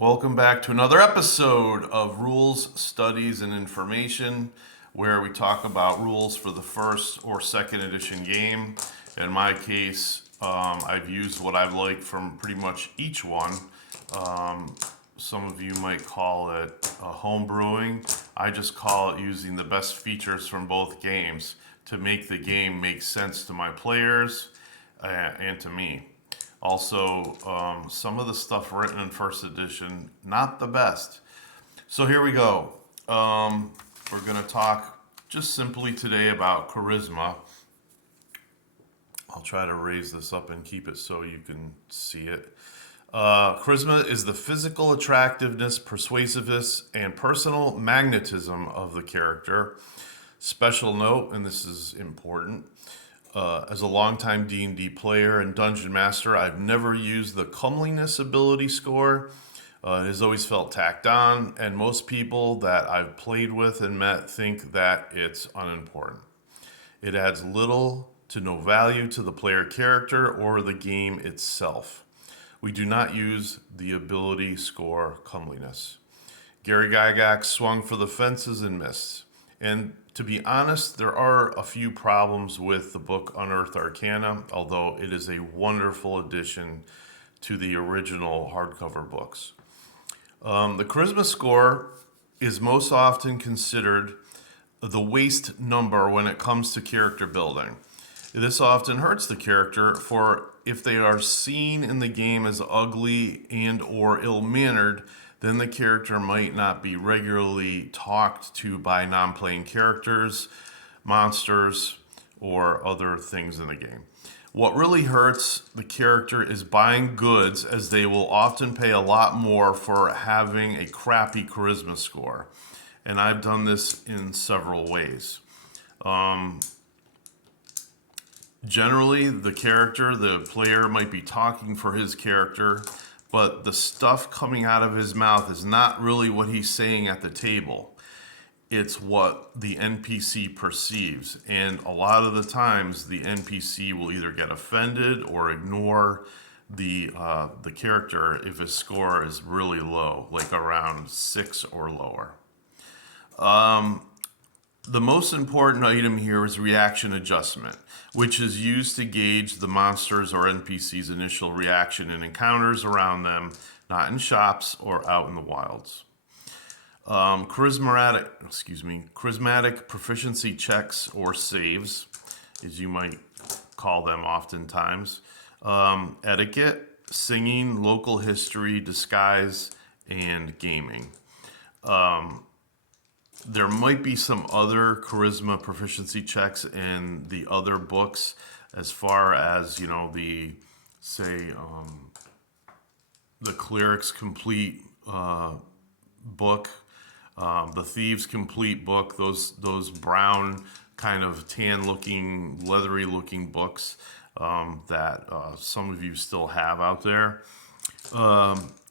Welcome back to another episode of Rules, Studies, and Information, where we talk about rules for the first or second edition game. In my case, I've used what I've liked from pretty much each one. Some of you might call it home brewing. I just call it using the best features from both games to make the game make sense to my players and to me. Also, some of the stuff written in first edition, not the best. So here we go. We're going to talk just simply today about charisma. I'll try to raise this up and keep it so you can see it. Charisma is the physical attractiveness, persuasiveness, and personal magnetism of the character. Special note, and this is important, as a longtime D&D player and dungeon master, I've never used the comeliness ability score. It has always felt tacked on, and most people that I've played with and met think that it's unimportant. It adds little to no value to the player character or the game itself. We do not use the ability score comeliness. Gary Gygax swung for the fences and missed. And to be honest, there are a few problems with the book Unearthed Arcana, although it is a wonderful addition to the original hardcover books. The charisma score is most often considered the waste number when it comes to character building. This often hurts the character, for if they are seen in the game as ugly and or ill-mannered, then the character might not be regularly talked to by non-playing characters, monsters, or other things in the game. What really hurts the character is buying goods, as they will often pay a lot more for having a crappy charisma score. And I've done this in several ways. Generally, the player might be talking for his character, but the stuff coming out of his mouth is not really what he's saying at the table. It's what the NPC perceives. And a lot of the times, the NPC will either get offended or ignore the character if his score is really low, like around 6 or lower. The most important item here is reaction adjustment, which is used to gauge the monsters or NPC's initial reaction in encounters around them, not in shops or out in the wilds. Charismatic proficiency checks or saves, as you might call them oftentimes. Etiquette, singing, local history, disguise, and gaming. There might be some other charisma proficiency checks in the other books, as far as, the cleric's complete book, the thieves complete book, those brown kind of tan looking, leathery looking books that some of you still have out there.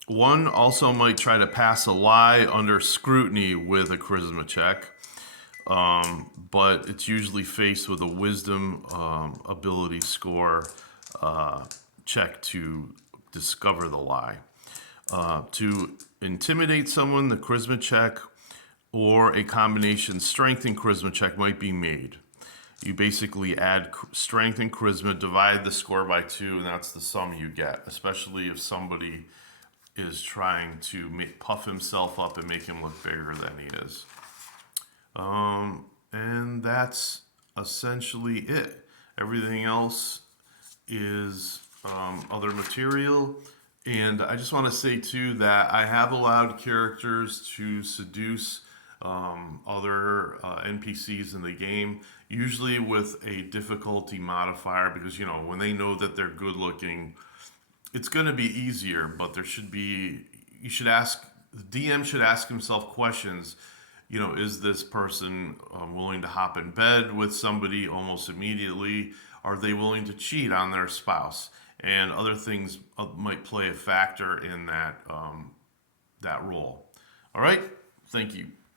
One also might try to pass a lie under scrutiny with a charisma check, but it's usually faced with a wisdom ability score check to discover the lie. To intimidate someone, the charisma check or a combination strength and charisma check might be made. You basically add strength and charisma, divide the score by 2, and that's the sum you get, especially if somebody is trying to puff himself up and make him look bigger than he is. And that's essentially it. Everything else is other material. And I just want to say, too, that I have allowed characters to seduce other NPCs in the game, usually with a difficulty modifier, because, when they know that they're good looking, it's going to be easier, but the DM should ask himself questions. Is this person willing to hop in bed with somebody almost immediately? Are they willing to cheat on their spouse? And other things might play a factor in that role. All right, thank you.